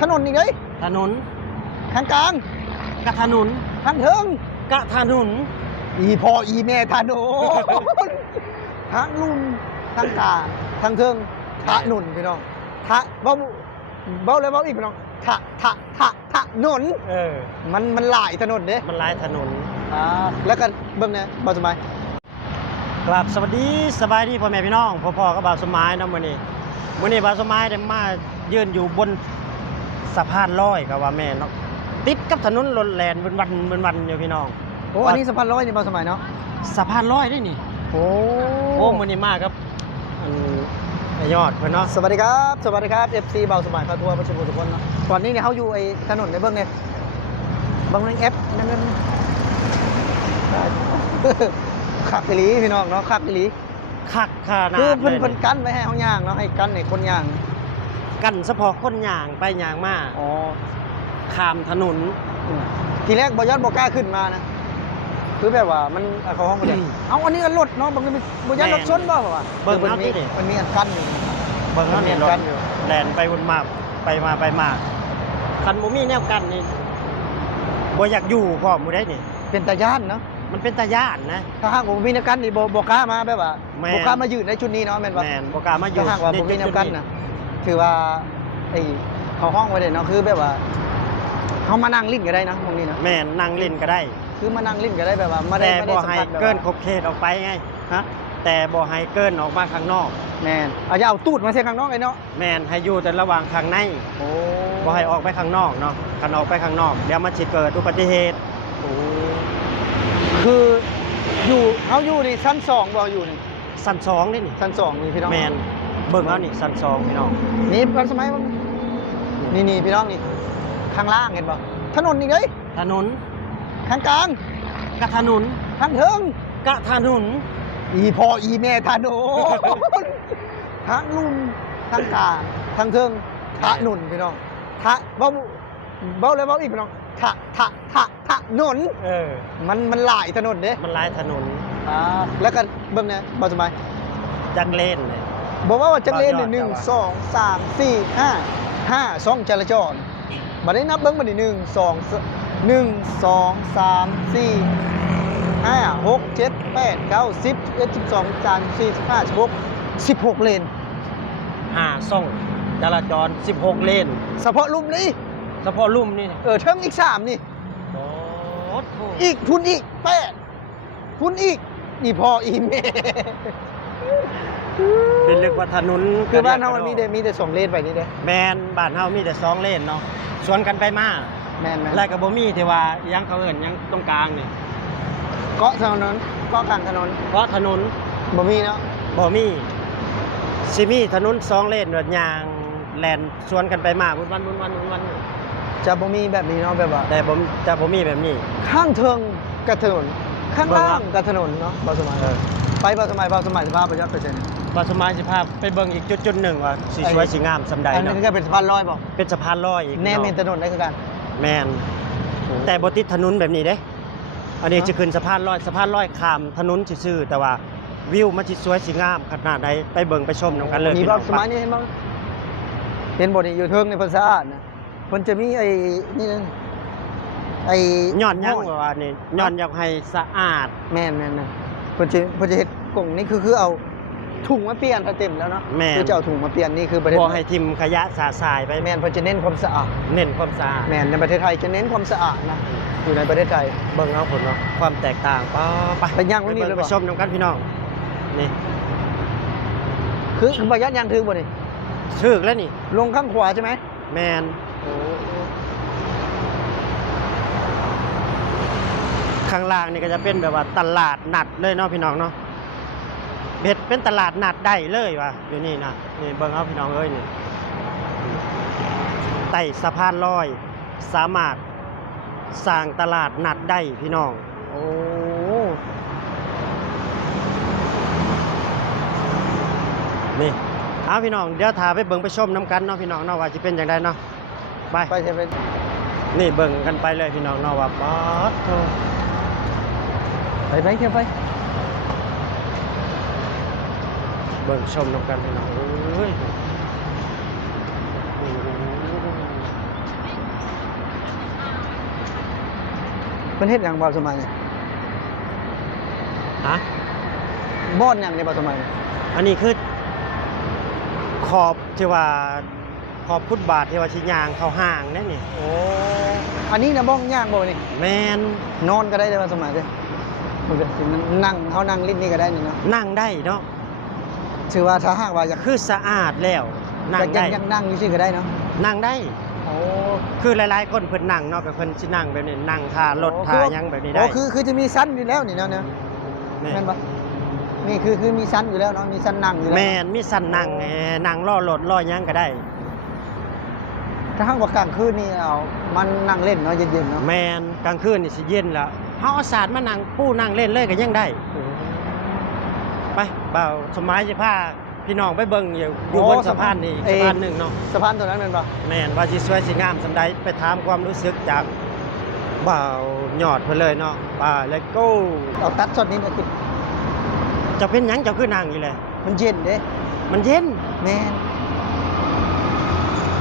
ถนนนี่เลยถนนข้างกลางกะถนนข้างเทิงกะถนนอีพ่ออีแม่ถนนทางลุ่มทางกลางทางเทิงถนนพี่น้องทะเบ้าเลยเบ้าอีกพี่น้องถนนมันหลายถนนเด้มันหลายถนนแล้วก็เบิ่งเนี่ยบ่สบายกราบสวัสดีสบายดีพ่อแม่พี่น้องพ่อๆก็บ่าวสมัยนะมื้อนี้บ่าวสมัยได้มายืนอยู่บนสะพานลอยก็ว่าแม่เนาะติดกับถนนรถแล่นวันอยู่พี่น้องโอ้อันนี้สะพานลอยนี่บ่าวสมัยเนาะสะพานลอยได้นี่โอ้มื้อนี้มาครับยอดเพิ่นเนาะสวัสดีครับ FC บ่าวสมัยพาทัวร์ประชาชนทุกคนเนาะตอนนี้เนี่ยเฮาอยู่ไอ้ถนนในเบิ่งเนี่ยบางเรื่อง F นั่นคักอีหลีพี่น้องเนาะคักอีหลีคักขนาดคือเพิ่นกั้นไว้ให้เฮาย่างเนาะให้กั้นให้คนย่างกั้นเฉพาะคนย่างไปย่างมาอ๋อข้ามถนนทีแรกบ่ยอดบ่กล้าขึ้นมานะคือแบบว่ามันเขาห้องบ่ได้เอาอันนี้ก็รถเนาะบางทีบ่ยอดรถชนบ่ว่าเบิ่งเอาดิมันมีอันกั้นอยู่เบิ่งเอาเนี่ยรถแล่นไปวนมาไปมาคันบ่มีแนวกั้นนี่บ่อยากอยู่พร้อมบ่ได้นี่เป็นตาย่านเนาะมันเป็นตาย่านนะถ้าหากผมมีแนวกั้นนี่บ่กล้ามาแบบว่าบ่กล้ามายืนในจุดนี้เนาะแม่นบ่แม่นบ่กล้ามายืนถ้าหากว่าผมมีแนวกั้นนะถือว่าไอ้เขาห้องไว้ได้เนาะคือแบบว่าเฮามานั่งลิ้นก็ได้นะตรงนี้นะแม่นนั่งลิ้นก็ได้คือมานั่งลิ้นก็ได้แบบว่าไม่ได้ให้เกินขอบเขตออกไปไงฮะแต่บ่ให้เกินออกมาข้างนอกแม่นอย่าเอาตูดมาเสียข้างนอกไอ้เนาะแม่นให้อยู่แต่ระหว่างข้างในโอ้บ่ให้ออกไปข้างนอกเนาะคันออกไปข้างนอกเดี๋ยวมันสิเกิดอุบัติเหตุโอ้คืออยู่เขาอยู่นี่ชั้น2บ่อยู่นี่ชั้น2นี่ชั้น2นี่พี่น้องแม่นเบิ่งเอานี่ชั้น2พี่น้องนี่ตอนสมัยนี่พี่น้องนี่ข้างล่างเห็นบ่ถนนนี่เลยถนนข้างกลางกะถนนข้างเทิงกะถนนอีพ่ออีแม่ถนนทางลุ่มทางกลางทางเทิงถนนพี่น้องเบ้าเลยเบ้าอีกพี่น้องถนนมันหลายถนนเด้มันหลายถนนแล้วก็เบิ่งเนี่ยบ่สบายจักเลนเลยบอกว่าจักเลนนี่1 2 3 4 5 2จราจรบัดนี้นับเบิ่งบัดนี้1 2 3 4 5 6 7 8 9 10 11 12 13 14 15 16เลนช่องจราจร16เลนเฉพาะลุ่มนี้เฉพาะลุ่มนี่เทิงอีก3นี่โอ้โหอีกพุ่นอีก8พุ่นอีกอีพ่ออีแม่เป็นเรียกว่าถนนคือบ้านเฮามันมีแต่2เลนไปนี่เด้แม่นบ้านเฮามีแต่2เลนเนาะสวนกันไปมาแม่นแล้วก็บ่มีที่ว่ายังเขาเอิ้นยังตรงกลางนี่เกาะถนนเกาะกลางถนนเกาะถนนบ่มีเนาะบ่มีสิมีถนน2เลนแบบยางแล่นสวนกันไปมาวันจะบ่มีแบบนี้เนาะแบบว่าแต่ผมจะบ่มีแบบนี้ข้างเทิงกับถนนข้างล่างกับถนนเนาะบ่สมัยไปบ่สมัยสภาพประยัดเปอร์เซ็นต์บ่สมัยสิภาพไปเบิ่งอีกจุดหนึ่งว่าสิสวยสิงามซำใดเนาะอันนี้ก็เป็นสะพานลอยบ่เป็นสะพานลอยอีกแน่มีถนนได้คือกันแม่นแต่บ่ติดถนนแบบนี้เด้อันนี้จะขึ้นสะพานลอยข้ามถนนซื่อๆแต่ว่าวิวมันสิสวยสิงามขนาดใดไปเบิ่งไปชมนำกันเลยมีบ่สมัยนี้เห็นบ่นี่อยู่เทิงในภาษาอ่านนะเพิ่นจะมีไอ้นี่นึงไอ้ย้อนยังว่านี่ย้อนอยากให้สะอาดแม่นๆเพิ่นจะเฮ็ดกล่องนี่คือเอาถุงมาเปลี่ยนเต็มแล้วเนาะคือจะเอาถุงมาเปลี่ยนนี่คือประเทศบ่ให้ทิ่มขยะสาสายไปแม่นเพิ่นจะเน้นความสะอาดแม่นในประเทศไทยจะเน้นความสะอาดนะอยู่ในประเทศไทยเบิ่งเอาผลเนาะความแตกต่างไปย่างตรงนี้เลยไปชมนำกันพี่น้องนี่คือประยัดย่างถึงบ่นี่ถึกแล้วนี่ลงข้างขวาใช่ไหมแม่นข้างล่างนี่ก็จะเป็นแบบว่าตลาดนัดเลยเนาะพี่น้องเนาะเป็นตลาดนัดได้เลยว่ะอยู่นี่นะนี่เบิ่งเอาพี่น้องเอ้ยนี่ใต้สะพานลอยสามารถสร้างตลาดนัดได้พี่น้องโอ้นี่เอาพี่น้องเดี๋ยวพาไปเบิ่งไปชมน้ำกันเนาะพี่น้องเนาะว่าจะเป็นอย่างไรเนาะไปจะเป็นนี่เบิ่งกันไปเลยพี่น้องเนาะว่าป๊อดโธ่ไปเที่ยวไปเบิ่งชมน้ำกันพี่น้องเอ้ย เพิ่นเฮ็ดหยังบ่สมัยนี่ ฮะ บ่อนหยังในบ่สมัยนี่ อันนี้คือขอบที่ว่าขอบฟุตบาทที่ว่าสิย่างเข้าห้างนั่นนี่ โอ้อันนี้นะบ้องย่างบ่นี่ แม่น นอนก็ได้ในบ่สมัยเด้มันเป็นสินั่งเฮานั่งลิ้นนี่ก็ได้นี่เนาะ นั่งได้เนาะ ถือว่าถ้าหากว่าอยาก คือสะอาดแล้วนั่งได้ ยังนั่งอยู่ซื่อก็ได้เนาะ นั่งได้ โอ้ คือหลายๆคนเพิ่นนั่งเนาะแบบเพิ่นสินั่งแบบนี้นั่งท่ารถท่าหยังแบบนี้ได้ โอ้คือจะมีชั้นอยู่แล้วนี่เนาะเนี่ย แม่ แม่นบ่นี่คือมีชั้นอยู่แล้วเนาะมีชั้นนั่งอยู่แล้ว แม่นมีสั่นนั่งนั่งรอรถรอหยังก็ได้ ถ้าหากว่ากลางคืนนี่เอามันนั่งเล่นเนาะเย็นๆเนาะ แม่นกลางคืนนี่สิเย็นแล้วเฮาเอาศาสตร์มานั่งปูนั่งเล่นเลยก็ยังได้ ไปเบาสมัยสิพาพี่น้องไปเบิ่งอยู่บนสะพานนี่สะพานหนึ่งเนาะ สะพานตัวนั้นแม่นบ่ แม่นว่าสิสวยสิงามสำใดไปถามความรู้สึกจากบ่าวยอดเพิ่นเลยเนาะป่าเลโก้ เอาตัดช็อตนี้มาคือ จะเป็นหยังเจ้าคือนั่งอยู่เลย มันเย็นเด้ มันเย็น แม่น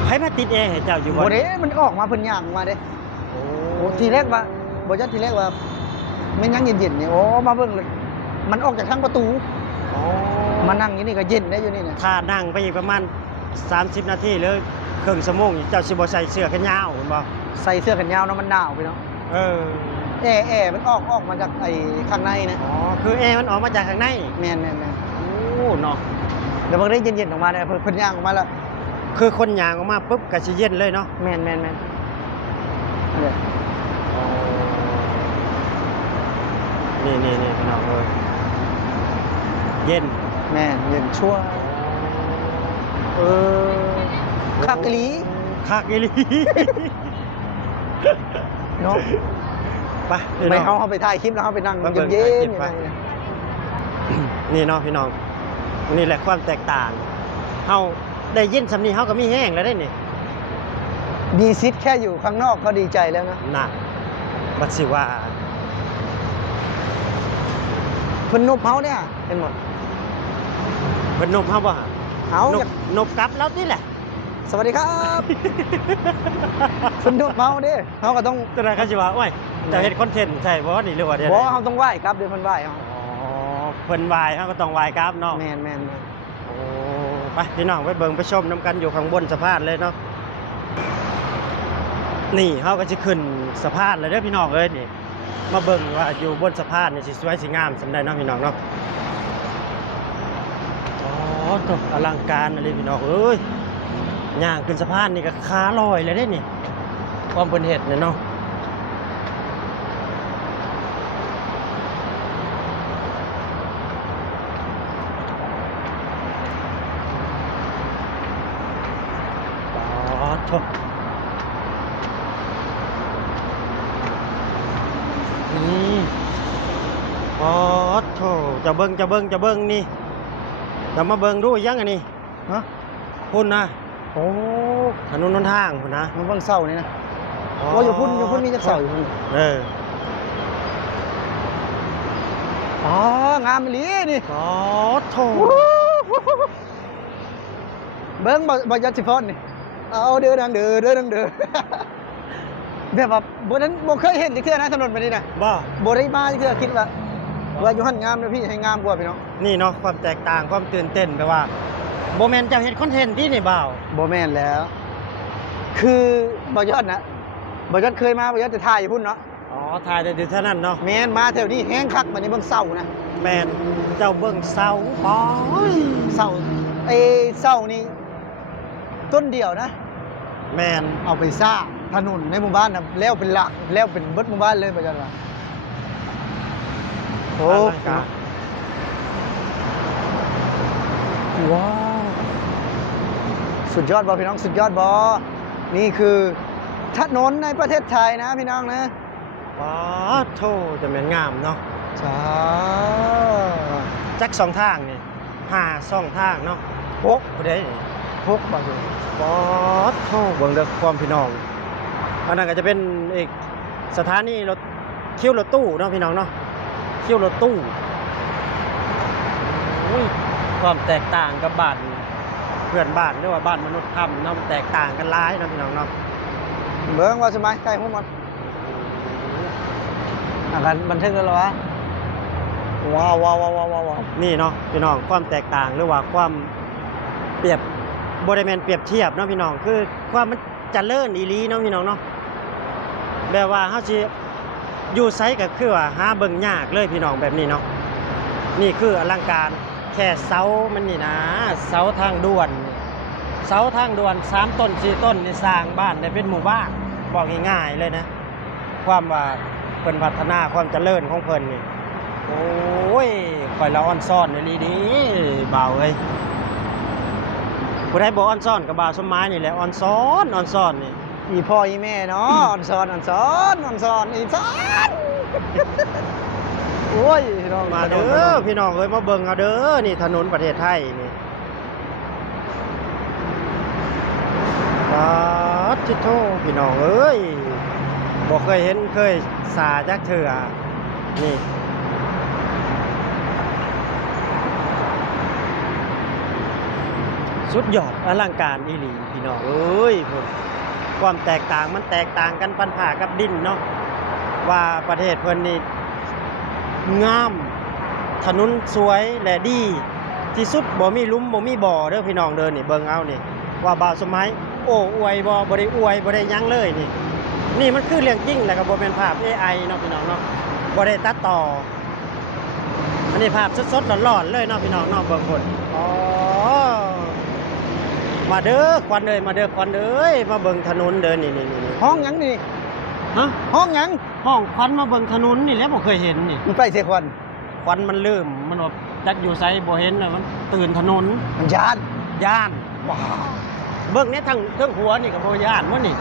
ใครมาติดแอร์ให้เจ้าอยู่บ่ บ่เด้มันออกมาเพิ่นย่างมาเด้ โอ้ โอ้ทีแรกว่าบ่จัดทีแรกว่ามันยังเย็นๆนี่โอ้มาเบิ่งเลยมันออกจากทางประตู โอ้ มานั่งอยู่นี่ก็เย็นได้อยู่นี่นะ ถ้านั่งไปอีกประมาณ30 นาทีหรือครึ่งชั่วโมงนี่เจ้าสิบ่ใส่เสื้อแขนยาวแม่นบ่ ใส่เสื้อแขนยาวเนาะมันหนาวไปเนาะ เออ แอร์มันออกมาจากไอ้ข้างในนะ อ๋อคือแอร์มันออกมาจากข้างใน แม่น โอ้เนาะ ๆเดี๋ยวมันได้เย็นๆออกมาเนี่ยเพิ่นย่างออกมาแล้ว คือคนยางออกมาปุ๊บก็สิเย็นเลยเนาะ แม่นๆๆเนี่ย นี่พี่น้องเอ้ยเย็น แม่นเย็นชั่วเออคักอีหลี คักอีหลี เนาะ ไปพี่ ไม่ น้อง เฮาไปถ่ายคลิปแล้วเฮาไปนั่ง มาเบิ่ง เย็น ถ่ายคลิป ๆ ไป นี่เนาะพี่น้องนี่แหละความแตกต่างเฮาได้ยินสำนีเฮาก็มีแห้งแล้วได้นี่ มีซิทแค่อยู่ข้างนอกก็ดีใจแล้วนะ น่ะบัดสิว่า เพิ่นนบเฮาเนี่ยเห็นหมด เพิ่นนบเฮาบ่ฮะ เฮาน บนบกลับแล้วนี่แหละ สวัสดีครับเพิ่นนบเฮาเด้เฮาก็ต้อง ตอนนั้นเขาสิว่าโอ้ยจะเฮ็ดคอนเทนต์ใช่บ่นี่หรือว่าเดี๋ยว บ่เฮาต้องไหว้ครับเดี๋ยวเพิ่นไหว้เฮา อ๋อเพิ่นไหว้เฮาก็ต้องไหว้กลับเนาะ แม่น โอ้ไปพี่น้องไปเบิ่งไปชมน้ำกันอยู่ข้างบนสะพานเลยเนาะนี่เขาก็จะขึ้นสะพานเลยเด้อพี่น้องเอ้ยนี่มาเบิ่งว่าอยู่บนสะพานนี่สิสวยสิงามสำได้เนาะพี่น้องเนาะอ๋อตัวอลังการอะไรพี่น้องเอ้ยย่างขึ้นสะพานนี่ก็ขาลอยเลยเด้นี่ความเพิ่นเฮ็ดเนี่ยเนาะโถ่นี่อ๋อโถ่จะเบิ่งนี่จะมาเบิ่งดูยังอันนี้ ฮะ พุ่นนะ โอ้ ถนนหนทางพุ่นนะ มันเบิ่งเสานี่นะโอ้อยู่พุ่นมีจักเสาอยู่พุ่น เออ อ๋องามอีหลีนี่ อ๋อโถ่ เบิ่งบ่ยัดสิพรนี่เอาเด้อดังเด้อ แบบว่าบ่เคยเห็นจักเทื่อนะถนนแบบนี้นะ บ่ บ่ได้มาจักเทื่อคิดว่าอยู่หั่นงามนะพี่ให้งามกว่าพี่น้อง นี่เนาะความแตกต่างความตื่นเต้นแปลว่าบ่แม่นเจ้าเฮ็ดคอนเทนต์ที่นี่บ่าว บ่แม่นแล้ว คือบ่ยอดนะบ่ยอดเคยมาบ่ยอดจะถ่ายอยู่พุ่นเนาะ อ๋อถ่ายแต่อยู่เท่านั้นเนาะ แม่นมาแถวนี้แห้งคักบัดนี้เบิ่งเสานะ แม่นเจ้าเบิ่งเสาบ่ เสาเสานี่ต้นเดียวนะ แม่น เอาไปสร้างถนนในหมู่บ้านนะแล้วเป็นหลักแล้วเป็นเบิดหมู่บ้านเลยบ่ยอดว่าโอ้ อลังการ ว้าวสุดยอดบ่พี่น้องสุดยอดบ่นี่คือถนนในประเทศไทยนะพี่น้องนะ อ๋อโธ่จะแม่นงามเนาะ จ้า จัก2ทางนี่5 2ทางเนาะ6บ่ได้นี่ พกบ่อยู่ อ๋อโธ่เบิ่งเด้อความพี่น้องอันนั้นก็จะเป็นอีกสถานีรถคิวรถตู้เนาะพี่น้องเนาะคิวรถตู้อุ้ยความแตกต่างกับบ้านเพื่อนบ้านหรือว่าบ้านมนุษย์ถ้ำเนาะมันแตกต่างกันหลายเนาะพี่น้องเนาะ เบิ่งว่าสมัยใกล้ฮู้มัน อาการบันทึกแล้วเหรอวะว้าวว้าวว้าวว้าวว้าว นี่เนาะพี่น้องความแตกต่างหรือว่าความเปรียบบ่ได้แม่นเปรียบเทียบเนาะพี่น้องคือความมันเจริญอีหลีเนาะพี่น้องเนาะแบบว่าเฮาสิอยู่ไสก็คือว่าหาเบิ่งยากเลยพี่น้องแบบนี้เนาะนี่คืออลังการแค่เสามันนี่นะเสาทางด่วนนี่เสาทางด่วน3ต้น4ต้นนี่สร้างบ้านได้เป็นหมู่บ้านบอกง่ายๆเลยนะ ความว่าเพิ่นพัฒนาความเจริญของเพิ่นนี่โอ้ยข่อยละอ่อนซ่อนอีหลีดีบ่าวเอ้ยผู้ใดบ่อ่อนซ่อนก็บ่าวสมหมายนี่แหละอ่อนซ่อนนี่ อีพ่ออีแม่เนาะอ่อนซ้อนอ่อนซ้อนอ่อนซ้อนอีซ้อนโอ้ยพี่น้อง มาเด้อพี่น้องเอ้ยมาเบิ่งเอาเด้อนี่ถนนประเทศไทยนี่ปัดจิโตพี่น้องเอ้ยบ่เคยเห็นเคยสาจักเทื่อนี่สุดยอดอลังการอีหลีพี่น้องเอ้ยพุ่นความแตกต่างมันแตกต่างกันปันผ่ากับดินเนาะว่าประเทศเพิ่นนี่งามถนนสวยและดีที่สุดบ่มีหลุมบ่มีบ่อเด้อพี่น้องเด้อนี่เบิ่งเอานี่ว่าบ่าวสมัยโอ้อวยบ่ได้อวยบ่ได้หยังเลยนี่นี่มันคือเรื่องจริงแล้วก็บ่แม่นภาพ AI เนาะพี่น้องเนาะบ่ได้ตัดต่ออันนี้ภาพสดๆร้อนๆเลยเนาะพี่น้องเนาะเบิ่งพุ่นอ๋อมาเด้อควันเอ้ยมาเด้อควันเอ้ยมาเบิ่งถนนเด้อนี่ๆ ห้องหยังนี่ ๆฮะ ห้องหยัง ห้องควันมาเบิ่งถนนนี่แหล้วบ่เคยเห็นนี่ มันไปเสียควัน ควันมันลืมมันว่าจักอยู่ไสบ่เห็นน่ะมันตื่นถนน มันยาน ย่าน ว้า เบิ่งเนี่ยทั้งหัวนี่ก็บ่ย่านวะนี่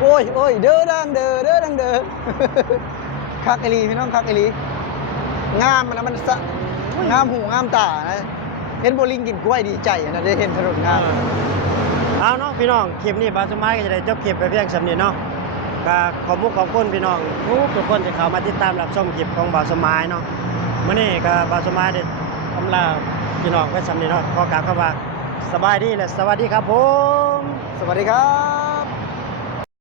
โอ้ยโอ้ยเด้อดังเด้อเด้อดังเด้อ คักอีหลีพี่น้องคักอีหลีงามมันนะมันสะงามหูงามตานะเห็นโบลิงกินกล้วยดีใจนะได้เห็นถนนงาม เอาเนาะพี่น้องคลิปนี้บาสมัยก็จะได้จบคลิปไปเพียงสำนี้เนาะก็ขอบคุณพี่น้องทุกคนที่เข้ามาติดตามรับชมคลิปของบาสมัยเนาะมื้อนี้ก็บาสมัยได้อำลาพี่น้องไว้สำนี้เนาะขอกราบคำว่าสบายดีและสวัสดีครับผม สวัสดีครับ